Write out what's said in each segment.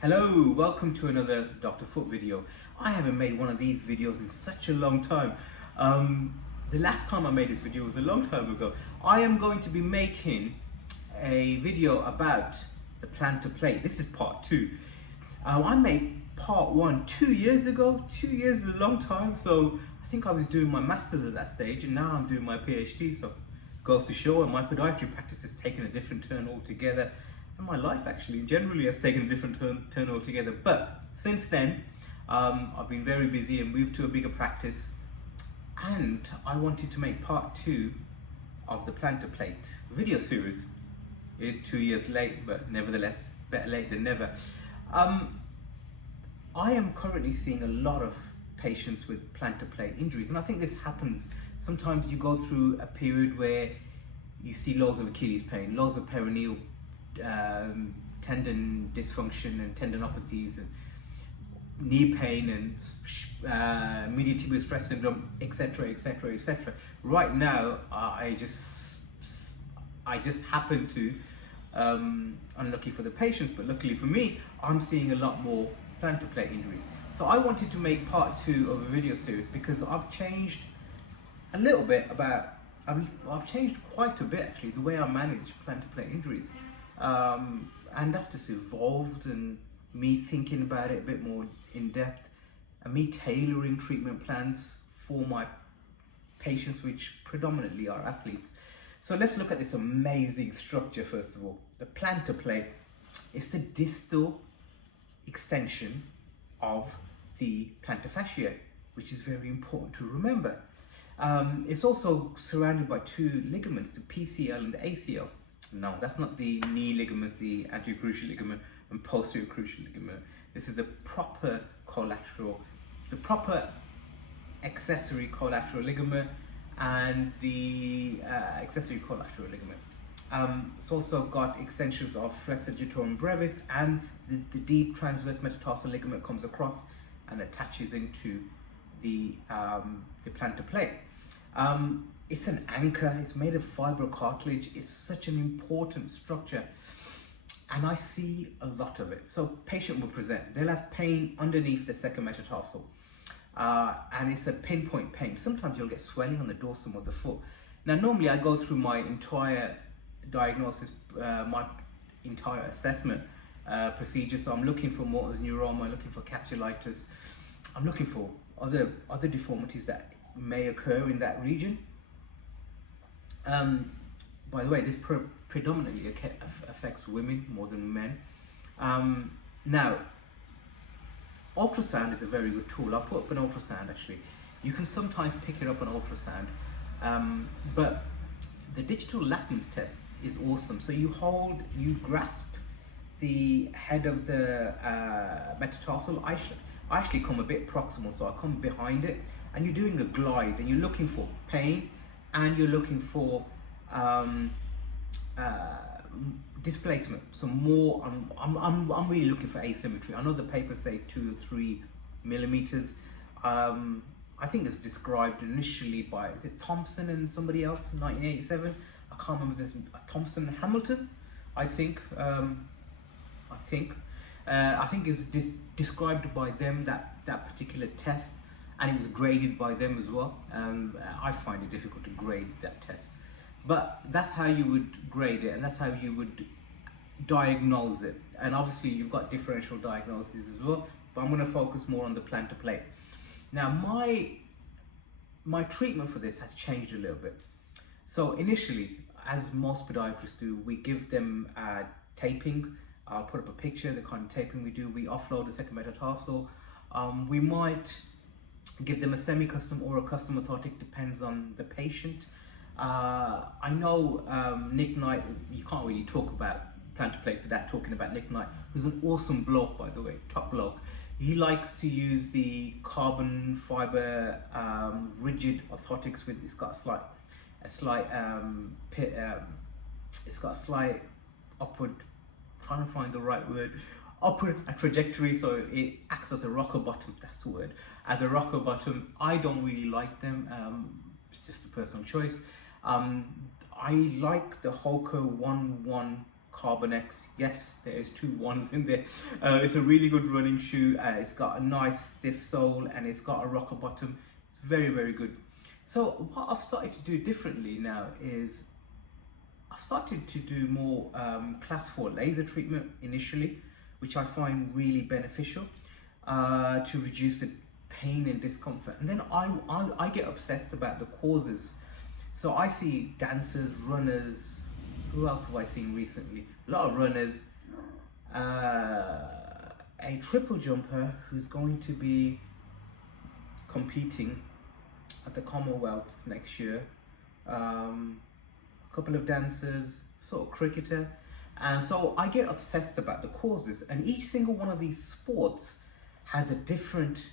Hello, welcome to another Dr. Foot video. I haven't made one of these videos in such a long time. The last time I made this video was a long time ago. I am going to be making a video about the plantar plate. This is part 2. I made part 1 2 years ago. 2 years is a long time, so I think I was doing my master's at that stage, and now I'm doing my PhD, so goes to show, and my podiatry practice has taken a different turn altogether. And my life actually generally has taken a different turn altogether. But since then, I've been very busy and moved to a bigger practice, and I wanted to make part 2 of the plantar plate video series. It is 2 years late, but nevertheless, better late than never. I am currently seeing a lot of patients with plantar plate injuries, and I think this happens sometimes. You go through a period where you see loads of Achilles pain, loads of peroneal tendon dysfunction and tendinopathies, and knee pain, and medial tibial stress syndrome, etc, etc, etc. Right now, I just happen to, unlucky for the patients, but luckily for me, I'm seeing a lot more plantar plate injuries. So I wanted to make part 2 of a video series because I've changed a little bit about, I've changed quite a bit actually, the way I manage plantar plate injuries. And that's just evolved, and me thinking about it a bit more in depth, and me tailoring treatment plans for my patients, which predominantly are athletes. So let's look at this amazing structure first of all. The plantar plate is the distal extension of the plantar fascia, which is very important to remember. It's also surrounded by 2 ligaments, the PCL and the ACL. No, that's not the knee ligaments, the anterior cruciate ligament and posterior cruciate ligament. This is the proper collateral, the proper accessory collateral ligament, and the accessory collateral ligament. It's also got extensions of flexor digitorum brevis, and the deep transverse metatarsal ligament comes across and attaches into the plantar plate. It's an anchor, it's made of fibrocartilage, it's such an important structure, and I see a lot of it. So patient will present, they'll have pain underneath the second metatarsal, and it's a pinpoint pain. Sometimes you'll get swelling on the dorsum of the foot. Now normally I go through my entire diagnosis, my entire assessment procedure, so I'm looking for mortise neuroma, I'm looking for capsulitis, I'm looking for other deformities that may occur in that region. By the way, this predominantly affects women more than men. Now, ultrasound is a very good tool. I'll put up an ultrasound actually. You can sometimes pick it up on ultrasound, but the digital latence test is awesome. So you grasp the head of the metatarsal. I actually come a bit proximal, so I come behind it, and you're doing a glide, and you're looking for pain, and you're looking for displacement. So more, I'm really looking for asymmetry. I know the papers say 2 or 3 millimeters. I think it's described initially by, is it Thompson and somebody else in 1987? I can't remember this. Thompson Hamilton, I think. I think it's described by them, that particular test. And it was graded by them as well. I find it difficult to grade that test, but that's how you would grade it, and that's how you would diagnose it. And obviously you've got differential diagnoses as well, but I'm going to focus more on the plantar plate. Now my treatment for this has changed a little bit. So initially, as most podiatrists do, we give them taping. I'll put up a picture of the kind of taping we do. We offload the second metatarsal. We might give them a semi-custom or a custom orthotic, depends on the patient. I know Nick Knight, you can't really talk about plantar plates without talking about Nick Knight, who's an awesome bloke, by the way, top bloke. He likes to use the carbon fiber rigid orthotics with, it's got a slight upward, trying to find the right word, upward trajectory, so it acts as a rocker bottom, that's the word, as a rocker bottom. I don't really like them, it's just a personal choice. I like the Hoka 1-1 Carbon X. Yes, there is 2 ones in there. It's a really good running shoe. It's got a nice stiff sole and it's got a rocker bottom. It's very, very good. So what I've started to do differently now is I've started to do more class 4 laser treatment initially, which I find really beneficial to reduce the pain and discomfort. And then I get obsessed about the causes. So I see dancers, runners. Who else have I seen recently? A lot of runners. A triple jumper who's going to be competing at the Commonwealth next year. A couple of dancers, sort of cricketer. And so I get obsessed about the causes. And each single one of these sports has a different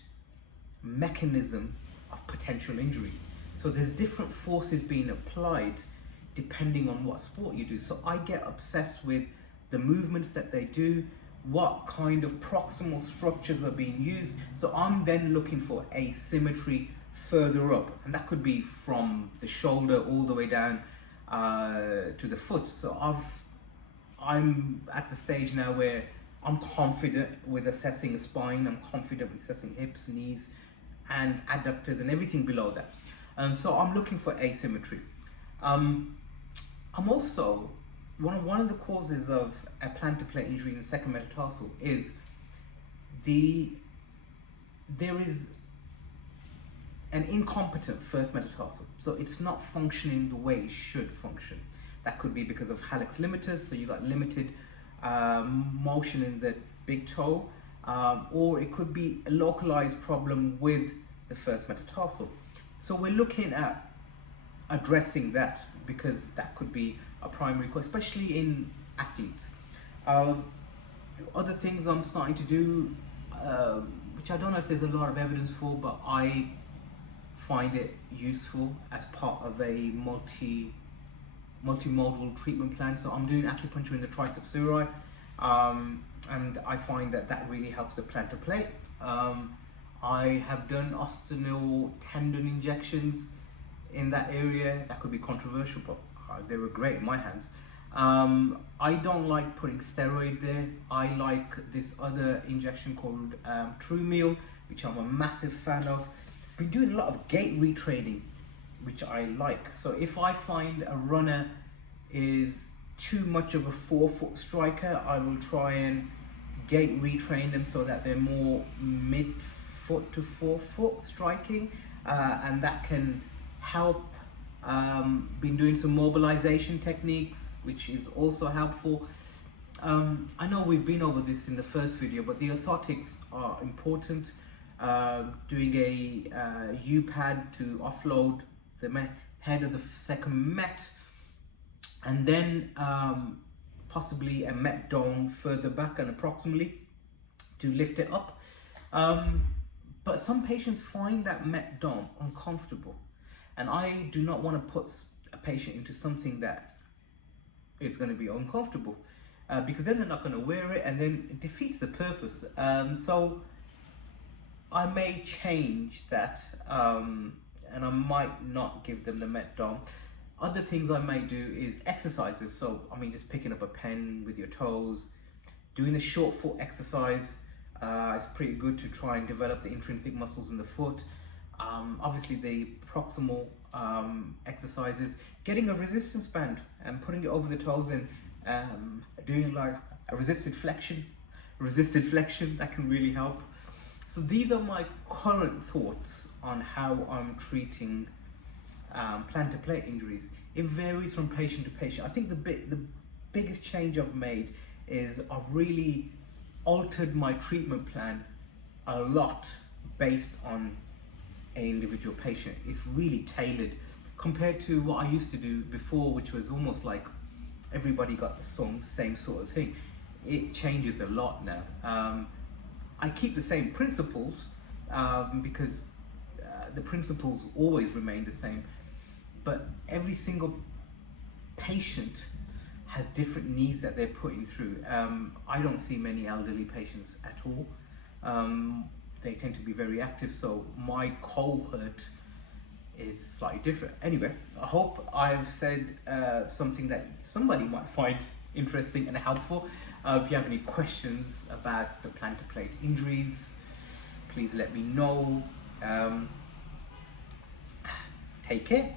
mechanism of potential injury. So there's different forces being applied depending on what sport you do. So I get obsessed with the movements that they do, what kind of proximal structures are being used. So I'm then looking for asymmetry further up, and that could be from the shoulder all the way down to the foot. So I'm at the stage now where I'm confident with assessing a spine, I'm confident with assessing hips, knees, and adductors and everything below that. So I'm looking for asymmetry. I'm also, one of the causes of a plantar plate injury in the second metatarsal is there is an incompetent first metatarsal. So it's not functioning the way it should function. That could be because of hallux limitus, so you got limited motion in the big toe, or it could be a localized problem with the first metatarsal. So we're looking at addressing that because that could be a primary cause, especially in athletes. Other things I'm starting to do, which I don't know if there's a lot of evidence for, but I find it useful as part of a multimodal treatment plan. So I'm doing acupuncture in the triceps surae, and I find that that really helps the plantar plate. I have done osteal tendon injections in that area. That could be controversial, but they were great in my hands. I don't like putting steroid there. I like this other injection called Trumeal, which I'm a massive fan of. Been doing a lot of gait retraining, which I like. So if I find a runner is too much of a 4-foot striker, I will try and gait retrain them so that they're more mid-foot to 4-foot striking, and that can help. Been doing some mobilization techniques, which is also helpful. I know we've been over this in the first video, but the orthotics are important. Doing a U-pad to offload the head of the second met, and then possibly a met dome further back and approximately to lift it up. But some patients find that met dome uncomfortable, and I do not want to put a patient into something that is going to be uncomfortable, because then they're not going to wear it, and then it defeats the purpose. So I may change that, and I might not give them the met dome. Other things I may do is exercises. So I mean, just picking up a pen with your toes, doing the short foot exercise. It's pretty good to try and develop the intrinsic muscles in the foot. Obviously the proximal exercises, getting a resistance band and putting it over the toes and doing like a resisted flexion, that can really help. So these are my current thoughts on how I'm treating plantar plate injuries. It varies from patient to patient. I think the biggest change I've made is I've really altered my treatment plan a lot based on an individual patient. It's really tailored compared to what I used to do before, which was almost like everybody got the same sort of thing. It changes a lot now. I keep the same principles because the principles always remain the same, but every single patient has different needs that they're putting through. I don't see many elderly patients at all. They tend to be very active, so my cohort is slightly different. Anyway, I hope I've said something that somebody might find interesting and helpful. If you have any questions about the plantar plate injuries, please let me know. Take care.